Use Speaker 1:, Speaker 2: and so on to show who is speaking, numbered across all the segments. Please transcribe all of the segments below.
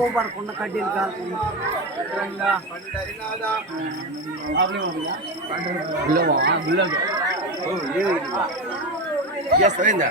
Speaker 1: కోపడకుండా కడ్డీలు కాకుండా సరైందా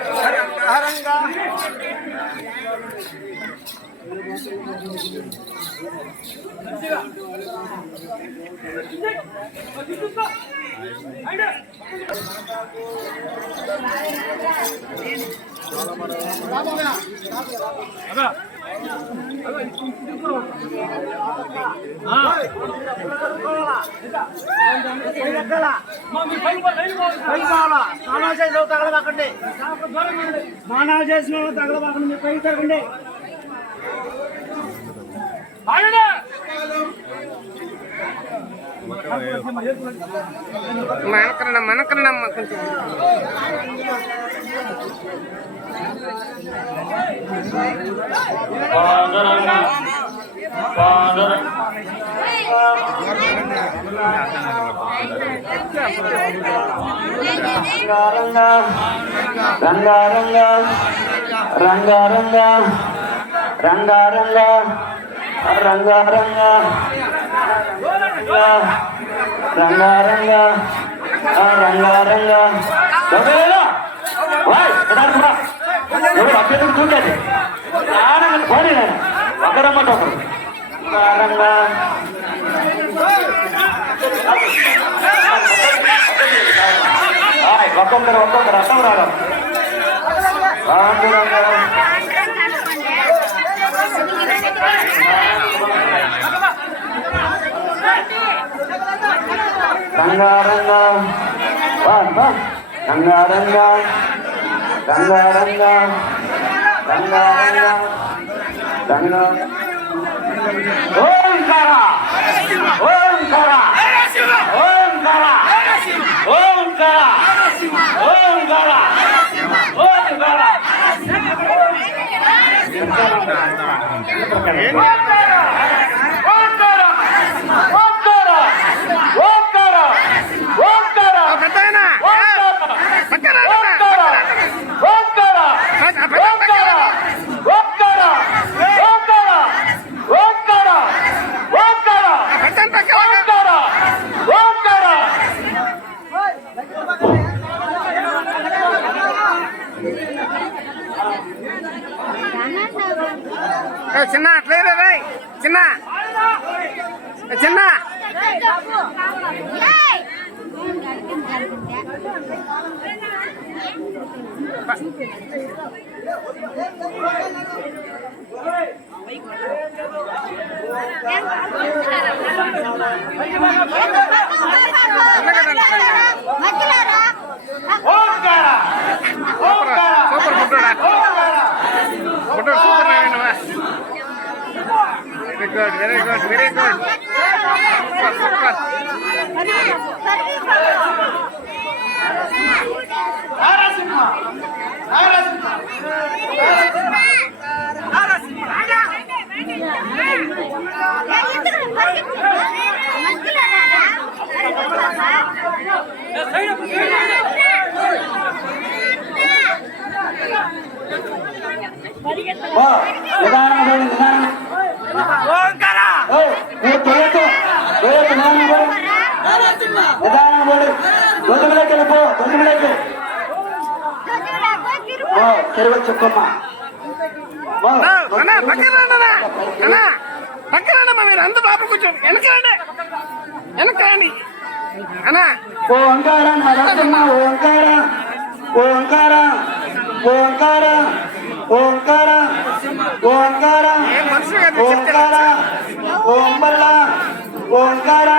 Speaker 1: ప్రహరంగా స్నానాలు చేసిన వాళ్ళు తగలబాకండి స్నానాలు చేసిన తగలబాకండి పైకి తగ్గండి
Speaker 2: మనకరణ మనకరణమ్మ కొంచెం
Speaker 3: రంగారంగా రంగారంగా రంగారంగా రంగారంగా రంగారంగా రంగారంగా రంగారంగా అభ్యర్థులు చూడండి ఆనందం ఒకరు రంగారంగ ఒక్కొక్కరు ఒక్కొక్కరు అర్థం రాగలరు రంగారంగా రంగారంగా రంగారంగా రంగారంగా
Speaker 2: రంగారంగ ಓಂಕಾರ ಓಂಕಾರ ಓಂಕಾರ ಓಂಕಾರ ಓಂಕಾರ ಓಂಕಾರ ಓಂಕಾರ good, very good, very good. Super, super. நாராசிம்மா நாராசிம்மா
Speaker 3: నిదానం పోడు గొంతుల దగ్గర పో ఓ తెరవల్ చుక్కమ్మ
Speaker 2: మీరు అందరూ లోపల కూర్చోండి వెనకరండి వెనకరండి అన్నా
Speaker 3: ఓ అంకారా నా రక్తమ్మ ఓ ఓంకార ఓంకార ఓంకార ఓంబల్ల ఓంకార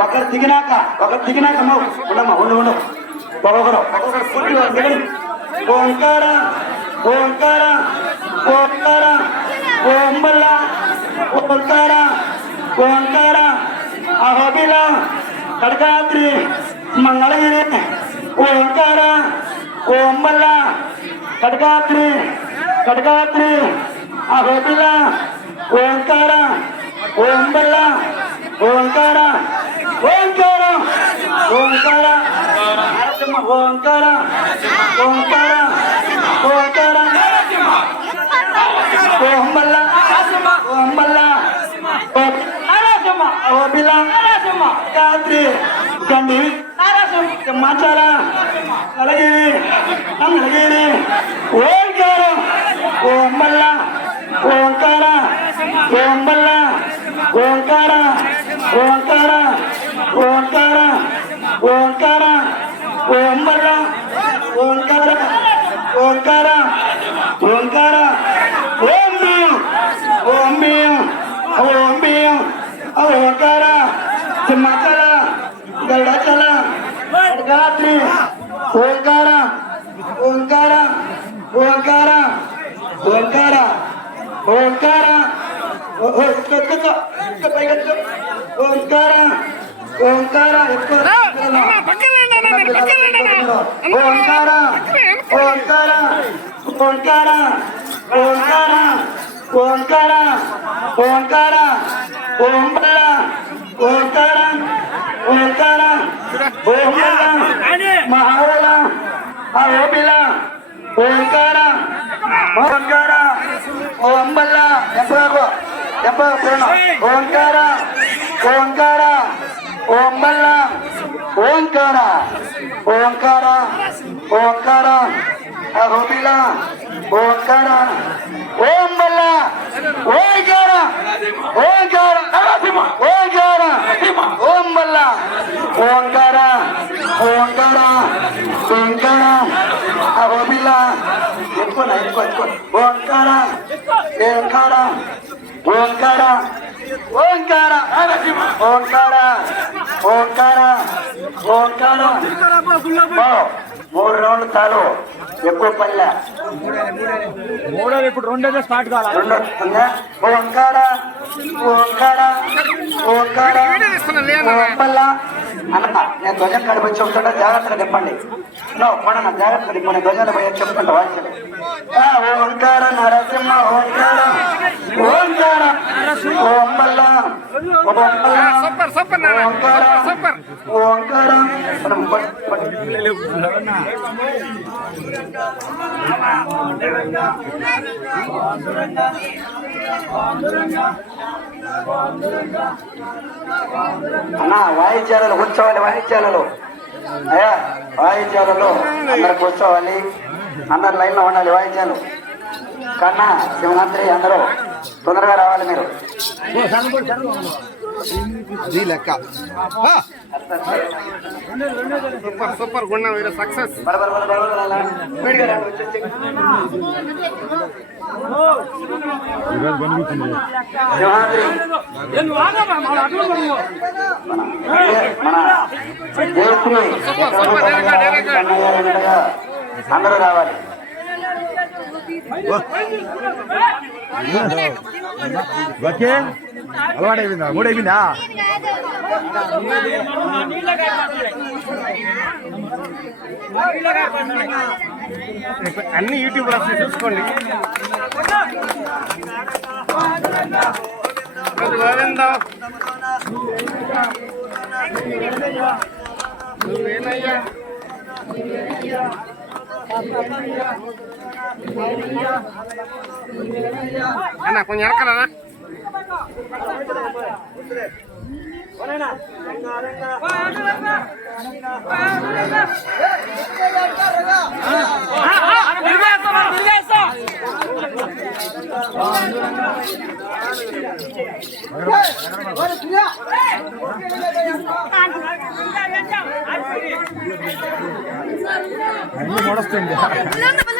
Speaker 3: ఒకరు దిగినాక ఒకరు దిగినాక ఉండమ్మా ఉండు ఉండు. ఒక్కొక్కరు ఒక్కొక్కరు దిగండి ఓంకార ఓంకార ఓంకార ఓంబల్ల ఓంకార ఓంకార. అహోబిల కడకాద్రి మంగళగిరి ఓంకార ఓంబల్ల కడకాద్రి కడకాద్రి అహోబిల ఓంకార ఓంబల్ల ఓంకార ఓంకార ఓంకార నరసింహ ఓంకార ఓంకార ఓంకార ఓంబల్ల ఓంబల్ల నరసింహ ఓబిల కాద్రి గండి సమాచార అలగిరి అలగిరి ఓంకార ఓంబల్ల ఓంకార ఓంబల్ల ఓంకార ఓంకార ఓంకార ఓంకార ఓంబల్ల ఓంకార ఓంకార ఓంకార ఓం భీం ఓం భీం ఓం భీం ఓంకార సింహాచల గరుడాచల గాత్రి ఓంకార ఓంకార ఓంకార ఓంకార ఓంకార ఓ- ఓ, ఎక్కు, ఎక్కు, ఎక్కు. ఎక్కు, పైకి ఎక్కు. ఓంకార ఓంకార ఎక్కు.
Speaker 2: రా, అమ్మా, పక్కన రండి అన్నా, మీరు పక్కన రండి అన్నా. అన్నా,
Speaker 3: ఓంకార
Speaker 2: పక్కన వెనక రండి.
Speaker 3: ఓంకార ఓంకార ఓంకార ఓంకార ఓంకార ఓంబల్ల ఓంకార ఆ ఓంబల్ల మహావల అహోబిల ఓంకార ఓంకార ఓంబల్ల ఓంకార ఓంకార ఓంకార అహోబిల ఓంకార ఓంబల్ల ఓంకార ఓంకార నరసింహ ఓంకార ఓంబల్ల ఓంకార ఓంకార ఓంకార అహోబిల ఎక్కువ ఎక్కువ ఎక్కువ ఓంకార ఓంకార ఓంకార. ఓంకార. ఓంకార. ఓంకార. ఓంకార. మూడు రౌండ్లు చాలు. ఎక్కువ పల్లె
Speaker 1: మూడోది ఇప్పుడు రెండోదే స్టార్ట్ కావాలి?
Speaker 3: రెండు వస్తుందా? ఓంకార. ఓంకార. ఓంకార? ఓంబల్ల అన్న నేను ధ్వజం కడిపి చెప్తుంటా జాగ్రత్తగా చెప్పండి. నో కొన జాగ్రత్తగా చెప్పండి. ధ్వజాలు పోయి చెప్తుంటా వాయించండి ఆ, ఓంకార నరసింహ ఓంకార ఓంకార ఓంబల్ల ఓంకార ఓంకార. అన్న వాయిద్యాలలో కూర్చోవాలి వాయిద్యాలలో. అయ్యా వాయిద్యాలలో అందరు కూర్చోవాలి అందరు లైన్లో ఉండాలి వాయిద్యాలు. కన్నా శివరాత్రి అందరూ తొందరగా రావాలి మీరు.
Speaker 2: సూపర్ సూపర్ గుండం వీరు సక్సెస్.
Speaker 3: అందరూ రావాలి.
Speaker 1: ఓకే. అలవాటు అయిపోయిందా మూడు అయిపోయిందా
Speaker 2: అన్ని యూట్యూబ్ రాసి చూసుకోండి. నువ్వేనయ్యా అన్న కొంచెం వెనకరా
Speaker 4: అరుణ్ కాలే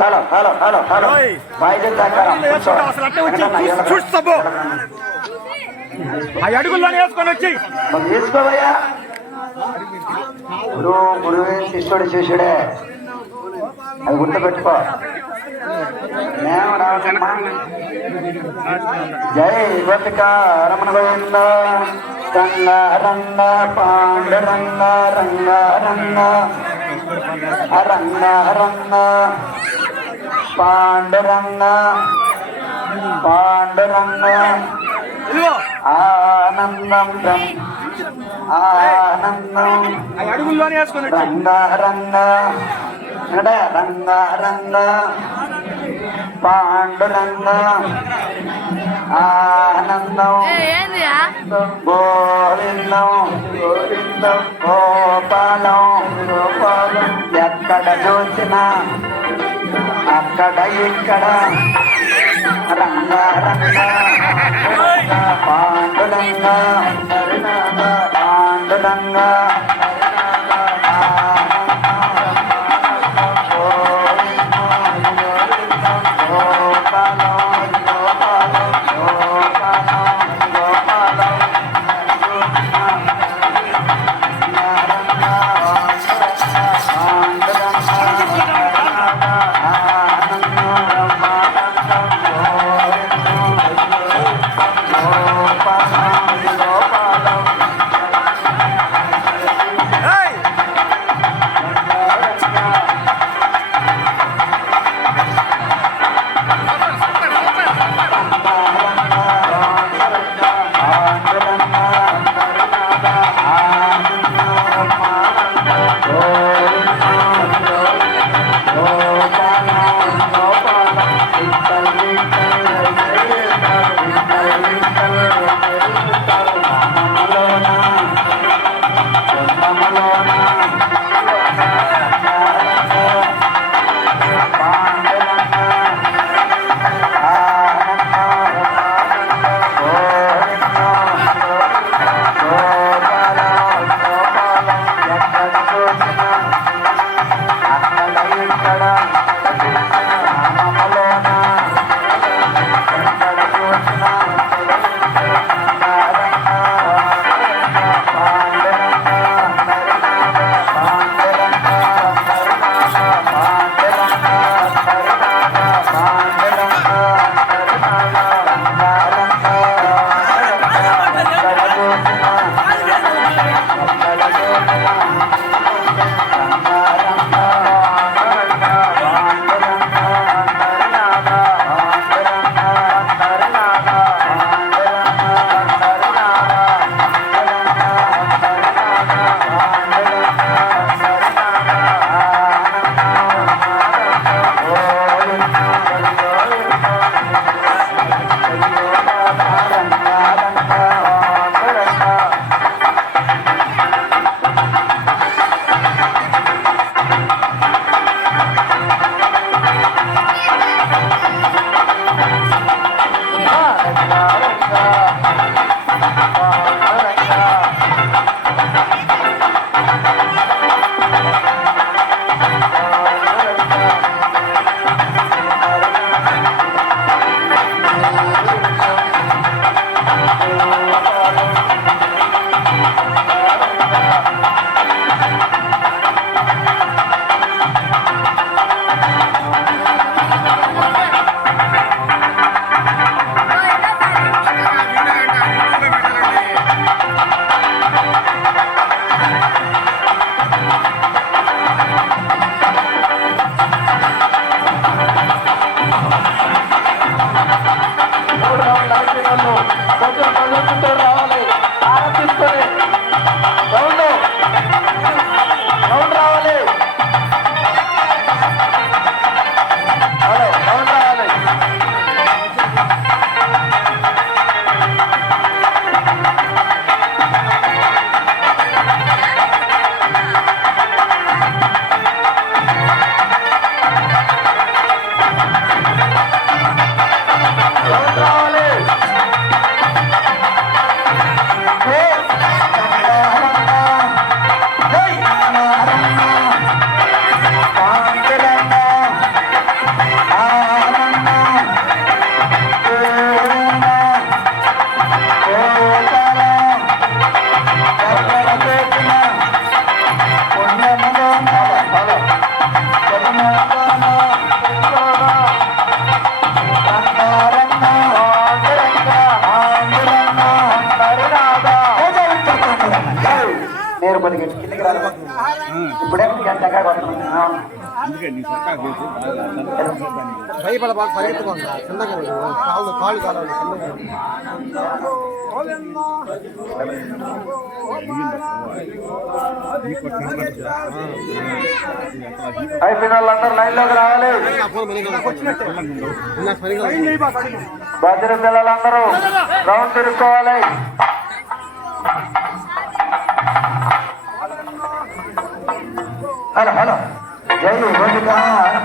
Speaker 3: హలో హలో హలో హలో
Speaker 2: అసలు అట్టే వచ్చి ఆ అడుగుల్లోనే వేసుకొని వచ్చి
Speaker 3: తీసుకోవయ్యా గురువు గురువే శిష్యుడు శిష్యుడే అది గుర్తుపెట్టుకో. మేము జై గోపిక రమణ గోవింద రంగ రంగ పాండురంగ రంగ. రంగ రంగ రంగ. పాండురంగ పాండురంగ
Speaker 2: ఇదిగో
Speaker 3: ఆనందం రం. ఆనందం.
Speaker 2: ఆ అడుగుల్లోనే వేసుకొని వచ్చి
Speaker 3: రంగ రంగ. రంగ రంగ. పాండురంగ ఆనందం. గోవిందం. గోవిందం. గోపాలం. గోపాలం. ఎక్కడ చూసినా అక్కడ ఇక్కడ. రంగ.
Speaker 1: భయపడ బాగా పరిగెత్తుకోండి చిన్నగా కాళ్ళు కాళ్ళు కావాలి
Speaker 3: అయిపోయిన వాళ్ళందరూ లైన్లోకి రావాలి భద్ర పిల్లలందరూ రౌండ్ తిరుక్కోవాలి హలో హలో జై రోజుగా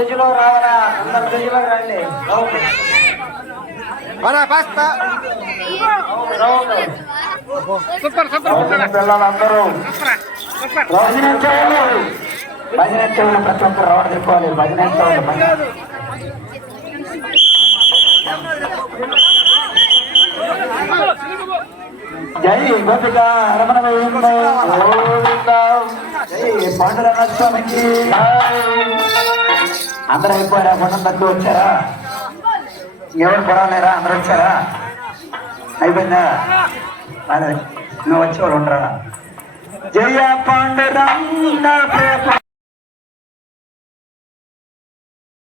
Speaker 3: దిశలో రావాలా? అందరూ దిశలో రండి. రౌండ్ రౌండ్
Speaker 2: సూపర్ సూపర్
Speaker 3: భజన పిల్లలందరూ భజన చెవులు భజన చెవులు ప్రతి ఒక్కరు రౌండ్ తిప్పుకోవాలి. భజన చెవులు భజన. జై గోపిక రమణ గోవింద జై పాండురంగ స్వామికి. అందరూ అయిపోయారా? కొండ తక్కువ వచ్చారా? ఎవరు పొడవలేరా అందరూ వచ్చారా? అయిపోయిందా? అదే నువ్వు వచ్చేవాళ్ళు ఉండరా? జయ పాండురంగ